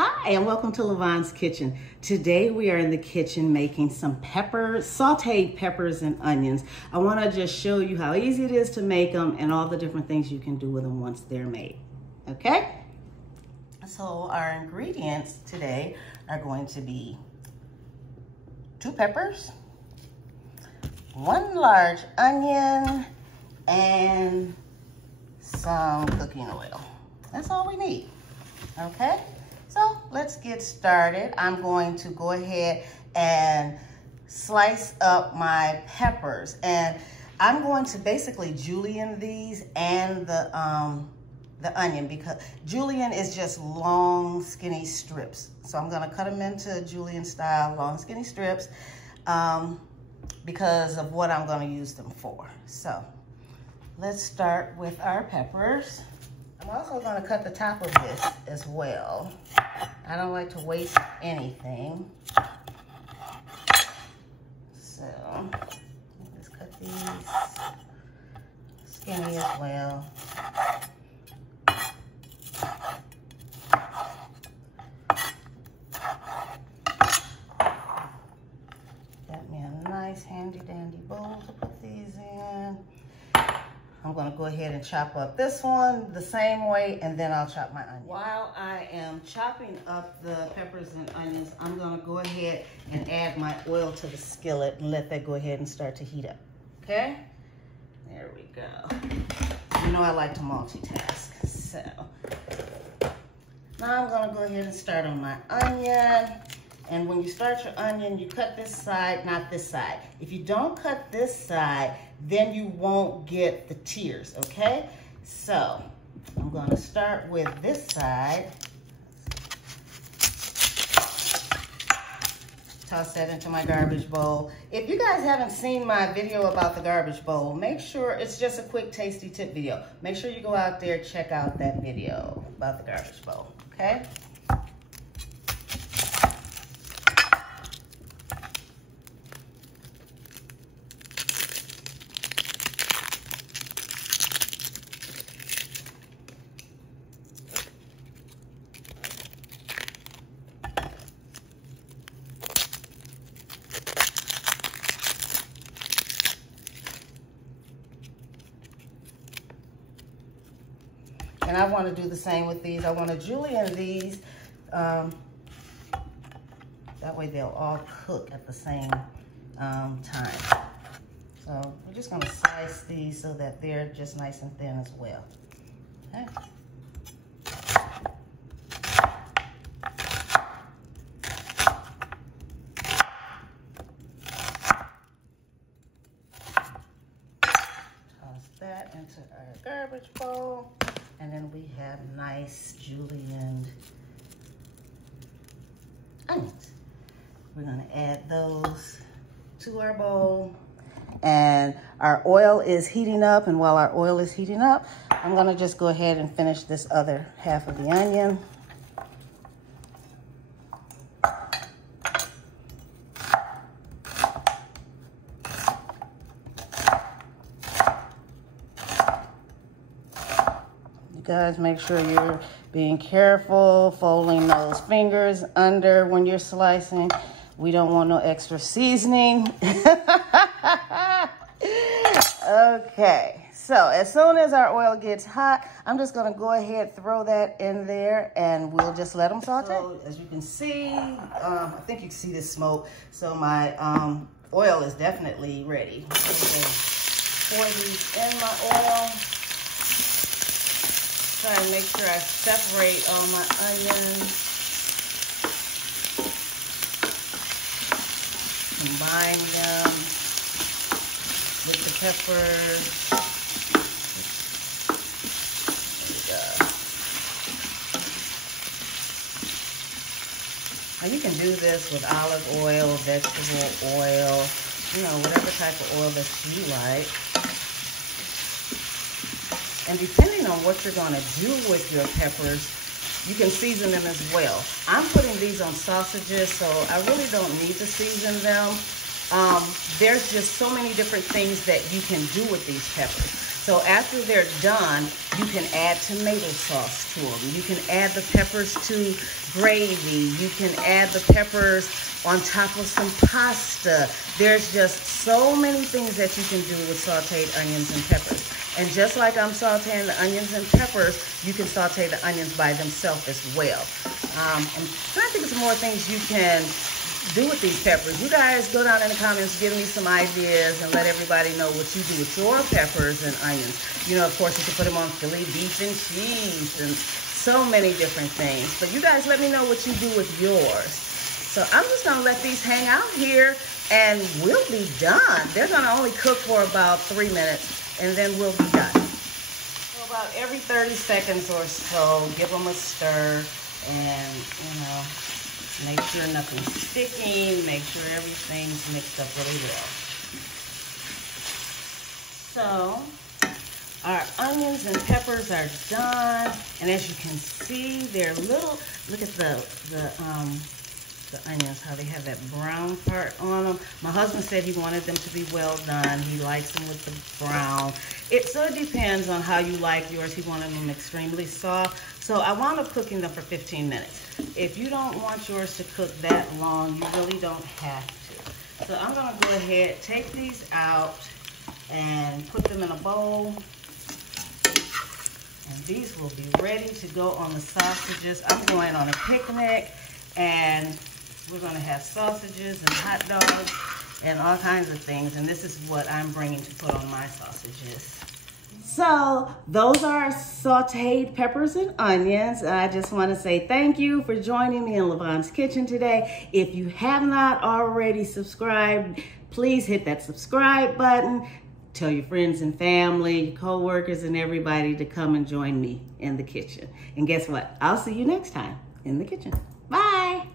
Hi, and welcome to Lavonne's Kitchen. Today we are in the kitchen making some peppers, sauteed peppers and onions. I want to just show you how easy it is to make them and all the different things you can do with them once they're made. Okay? So our ingredients today are going to be 2 peppers, 1 large onion, and some cooking oil. That's all we need. Okay? So let's get started. I'm going to go ahead and slice up my peppers, and I'm going to basically julienne these and the onion, because julienne is just long skinny strips. So I'm going to cut them into julienne style long skinny strips because of what I'm going to use them for. So let's start with our peppers. I'm also going to cut the top of this as well. I don't like to waste anything. So let's cut these skinny as well. Got me a nice handy dandy bowl to put these in. I'm going to go ahead and chop up this one the same way, and then I'll chop my onion. While I am chopping up the peppers and onions, I'm going to go ahead and add my oil to the skillet and let that go ahead and start to heat up. Okay? There we go. You know I like to multitask. So now I'm going to go ahead and start on my onion. And when you start your onion, you cut this side, not this side. If you don't cut this side, then you won't get the tears, okay? So I'm going to start with this side. Toss that into my garbage bowl. If you guys haven't seen my video about the garbage bowl, make sure, it's just a quick tasty tip video. Make sure you go out there, check out that video about the garbage bowl, okay? And I want to do the same with these. I want to julienne these. That way they'll all cook at the same time. So we're just going to slice these so that they're just nice and thin as well. Okay. Toss that into our garbage bowl. And then we have nice julienne onions. We're going to add those to our bowl. And our oil is heating up. And while our oil is heating up, I'm going to just go ahead and finish this other half of the onion. Guys, make sure you're being careful, folding those fingers under when you're slicing. We don't want no extra seasoning. Okay, so as soon as our oil gets hot, I'm just gonna go ahead, throw that in there, and we'll just let them saute. So as you can see, I think you can see this smoke. So my oil is definitely ready. Pour these in my oil. Try and make sure I separate all my onions. Combine them with the peppers. There we go. Now you can do this with olive oil, vegetable oil, you know, whatever type of oil that you like. And depending on what you're going to do with your peppers, you can season them as well. I'm putting these on sausages, so I really don't need to season them. There's just so many different things that you can do with these peppers. So after they're done, you can add tomato sauce to them. You can add the peppers to gravy. You can add the peppers on top of some pasta. There's just so many things that you can do with sauteed onions and peppers. And just like I'm sauteing the onions and peppers, you can saute the onions by themselves as well. I'm trying to think of some more things you can do with these peppers. You guys go down in the comments, give me some ideas, and let everybody know what you do with your peppers and onions. You know, of course, you can put them on Philly beef and cheese and so many different things. But you guys let me know what you do with yours. So I'm just gonna let these hang out here and we'll be done. They're gonna only cook for about 3 minutes and then we'll be done. So about every 30 seconds or so, give them a stir and, you know, make sure nothing's sticking, make sure everything's mixed up really well. So, our onions and peppers are done, and as you can see, they're little, look at the onions, how they have that brown part on them. My husband said he wanted them to be well done. He likes them with the brown. So it depends on how you like yours. He wanted them extremely soft. So I wound up cooking them for 15 minutes. If you don't want yours to cook that long, you really don't have to. So I'm gonna go ahead, take these out and put them in a bowl. And these will be ready to go on the sausages. I'm going on a picnic and we're gonna have sausages and hot dogs and all kinds of things. And this is what I'm bringing to put on my sausages. So those are sauteed peppers and onions. I just want to say thank you for joining me in Lavonne's Kitchen today. If you have not already subscribed, please hit that subscribe button. Tell your friends and family, your co-workers and everybody to come and join me in the kitchen. And guess what? I'll see you next time in the kitchen. Bye.